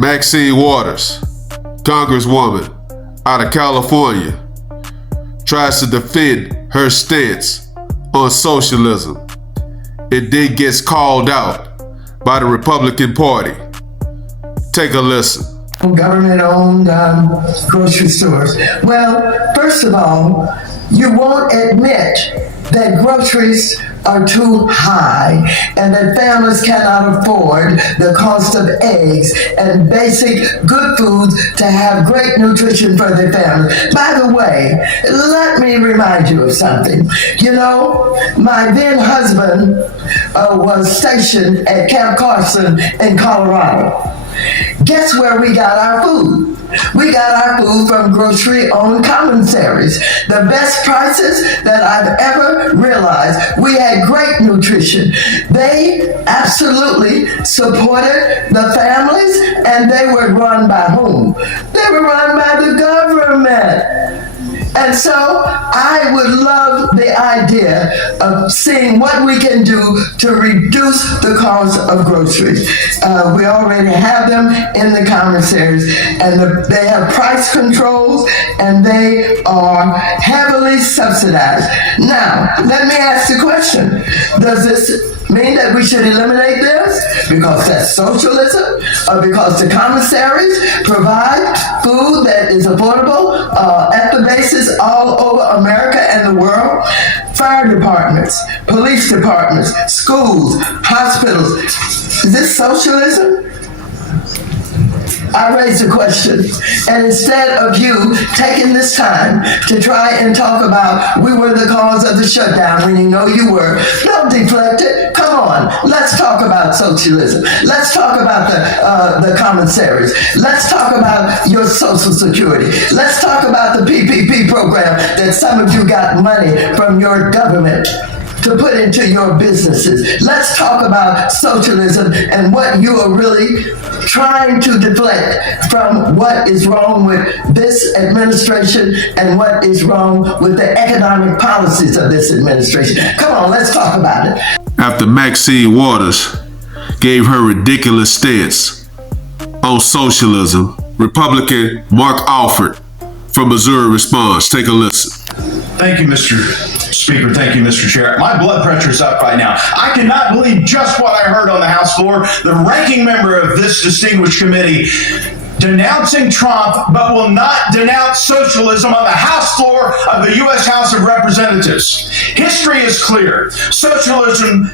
Maxine Waters, Congresswoman out of California, tries to defend her stance on socialism and then gets called out by the Republican Party. Take a listen. Government-owned grocery stores. Well, first of all, you won't admit that groceries are too high and that families cannot afford the cost of eggs and basic good foods to have great nutrition for their families. By the way, let me remind you of something. You know, my then husband was stationed at Camp Carson in Colorado. Guess where we got our food? We got our food from grocery-owned commissaries. The best prices that I've ever realized. We had great nutrition. They absolutely supported the families, and they were run by whom? They were run by the government. And so I would love the idea of seeing what we can do to reduce the cost of groceries. We already have them in the commissaries, and they have price controls, and they are heavily subsidized. Now, let me ask the question. Does this mean that we should eliminate this because that's socialism, or because the commissaries provide food that is affordable at the basis all over America and the world? Fire departments, police departments, schools, hospitals. Is this socialism? I raise the question, and instead of you taking this time to try and talk about we were the cause of the shutdown when you know you were, don't deflect it. Come on, let's talk about socialism. Let's talk about the commissaries. Let's talk about your Social Security. Let's talk about the PPP program that some of you got money from your government to put into your businesses. Let's talk about socialism and what you are really trying to deflect from what is wrong with this administration and what is wrong with the economic policies of this administration. Come on, let's talk about it. After Maxine Waters gave her ridiculous stance on socialism, Republican Mark Alford from Missouri responds. Take a listen. Thank you, Mr. Speaker. Thank you, Mr. Chair. My blood pressure is up right now. I cannot believe just what I heard on the House floor. The ranking member of this distinguished committee denouncing Trump, but will not denounce socialism on the House floor of the U.S. House of Representatives. History is clear. Socialism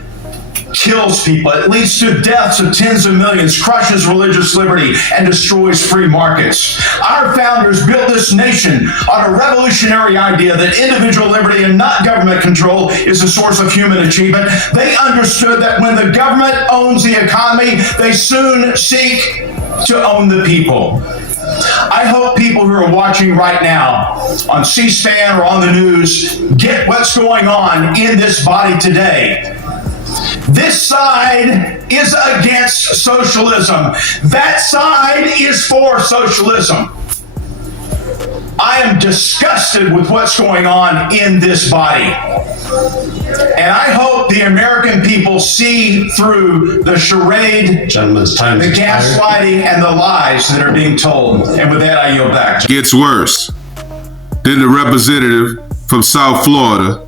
kills people. It leads to deaths of tens of millions, crushes religious liberty, and destroys free markets. Our founders built this nation on a revolutionary idea that individual liberty and not government control is a source of human achievement. They understood that when the government owns the economy, they soon seek to own the people. I hope people who are watching right now on C-SPAN or on the news get what's going on in this body today. This side is against socialism. That side is for socialism. I am disgusted with what's going on in this body. And I hope the American people see through the charade, the gaslighting, and the lies that are being told. And with that, I yield back. It gets worse. Then the representative from South Florida,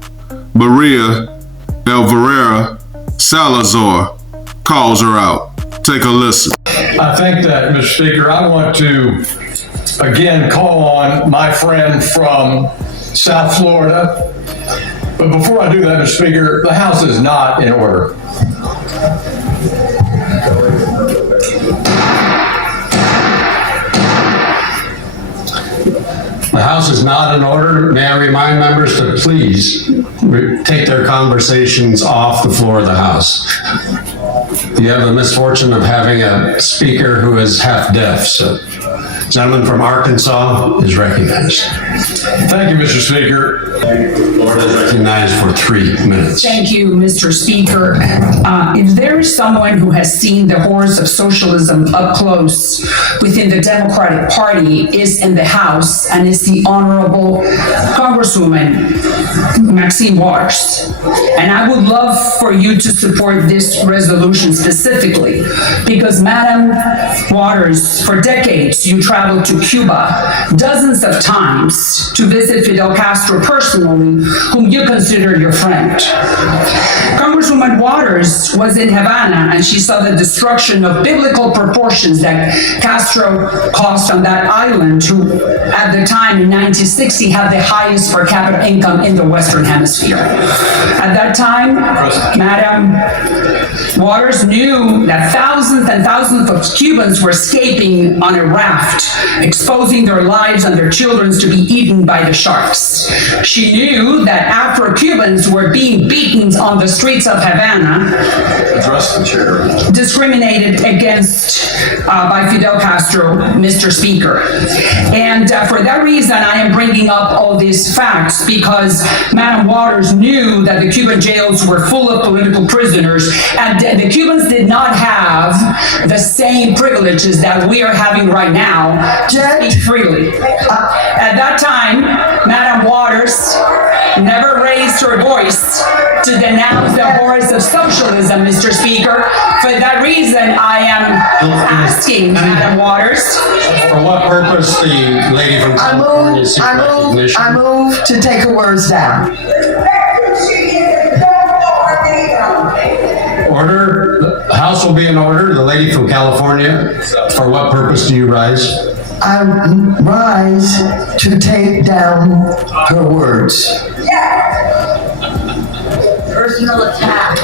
Maria Alvarera Salazar, calls her out. Take a listen. I think that, Mr. Speaker, I want to again call on my friend from South Florida. But before I do that, Mr. Speaker, the House is not in order. The House is not in order. May I remind members to please take their conversations off the floor of the House. You have the misfortune of having a speaker who is half deaf, so Gentleman from Arkansas is recognized. Thank you, Mr. Speaker. Florida is recognized for 3 minutes. Thank you, Mr. Speaker. If there is someone who has seen the horrors of socialism up close within the Democratic Party is in the House, and it's the Honorable Congresswoman Maxine Waters. And I would love for you to support this resolution specifically because, Madam Waters, for decades you traveled to Cuba dozens of times to visit Fidel Castro personally, whom you consider your friend. Congresswoman Waters was in Havana and she saw the destruction of biblical proportions that Castro caused on that island, who at the time in 1960 had the highest per capita income in the Western Hemisphere. At that time, Madam Waters knew that thousands and thousands of Cubans were escaping on a raft, exposing their lives and their children to be eaten by the sharks. She knew that Afro-Cubans were being beaten on the streets of Havana, discriminated against by Fidel Castro, Mr. Speaker. And for that reason, I am bringing up all these facts because Madam Waters knew that the Cuban jails were full of political prisoners, and the Cubans did not have the same privileges that we are having right now to speak freely. At that time, Madam Waters never raised her voice to denounce the horrors of socialism, Mr. Speaker. For that reason, I am asking Madam Waters. For what purpose the lady from California seeks recognition? I move to take her words down. Order. The House will be in order. The lady from California, for what purpose do you rise? I rise to take down her words. Personal attack.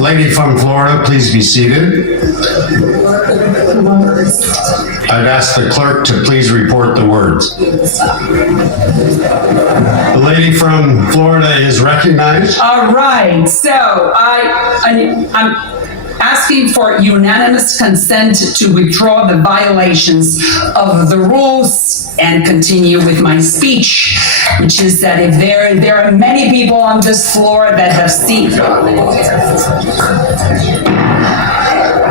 Lady from Florida, please be seated. I'd ask the clerk to please report the words. The lady from Florida is recognized. All right, so I'm asking for unanimous consent to withdraw the violations of the rules and continue with my speech, which is that if there are many people on this floor that have seen.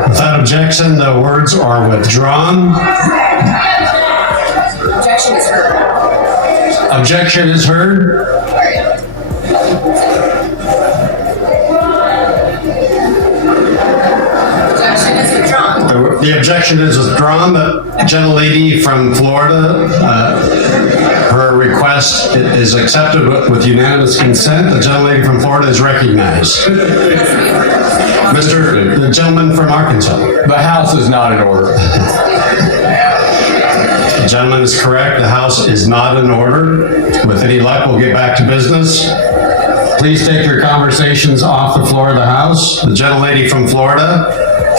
Without objection, the words are withdrawn. Objection is heard. Objection is heard. Objection is withdrawn. The objection is withdrawn. The gentlelady from Florida, her request is accepted with unanimous consent. The gentlelady from Florida is recognized. The gentleman from Arkansas. The House is not in order. The gentleman is correct. The House is not in order. With any luck, we'll get back to business. Please take your conversations off the floor of the House. The gentlelady from Florida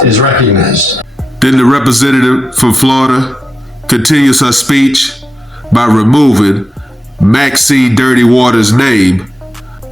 is recognized. Then the representative from Florida continues her speech by removing Maxine Dirty Waters' name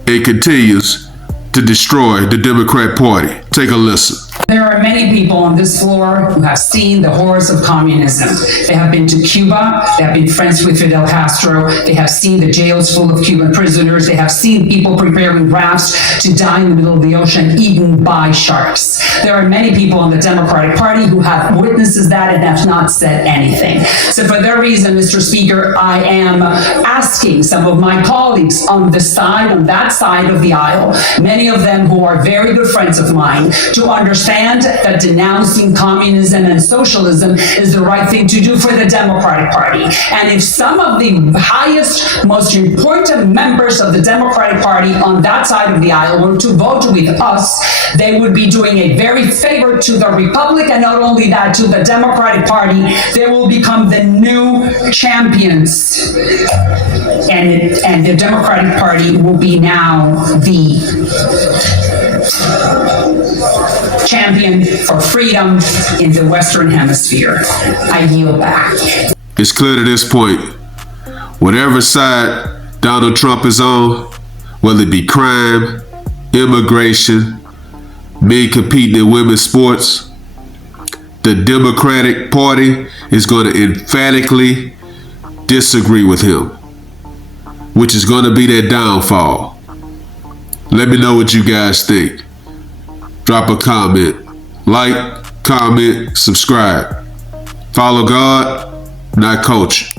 and continues to destroy the Democrat Party. Take a listen. There are many people on this floor who have seen the horrors of communism. They have been to Cuba. They have been friends with Fidel Castro. They have seen the jails full of Cuban prisoners. They have seen people preparing rafts to die in the middle of the ocean, eaten by sharks. There are many people in the Democratic Party who have witnessed that and have not said anything. So for that reason, Mr. Speaker, I am asking some of my colleagues on that side of the aisle, many of them who are very good friends of mine, to understand that denouncing communism and socialism is the right thing to do for the Democratic Party. And if some of the highest, most important members of the Democratic Party on that side of the aisle were to vote with us, they would be doing a very favor to the Republic, and not only that, to the Democratic Party. They will become the new champions. And the Democratic Party will be now the champion for freedom in the Western Hemisphere. I yield back. It's clear to this point, whatever side Donald Trump is on, whether it be crime, immigration, men competing in women's sports, the Democratic Party is going to emphatically disagree with him, which is going to be their downfall. Let me know what you guys think. Drop a comment. Like, comment, subscribe. Follow God, not culture.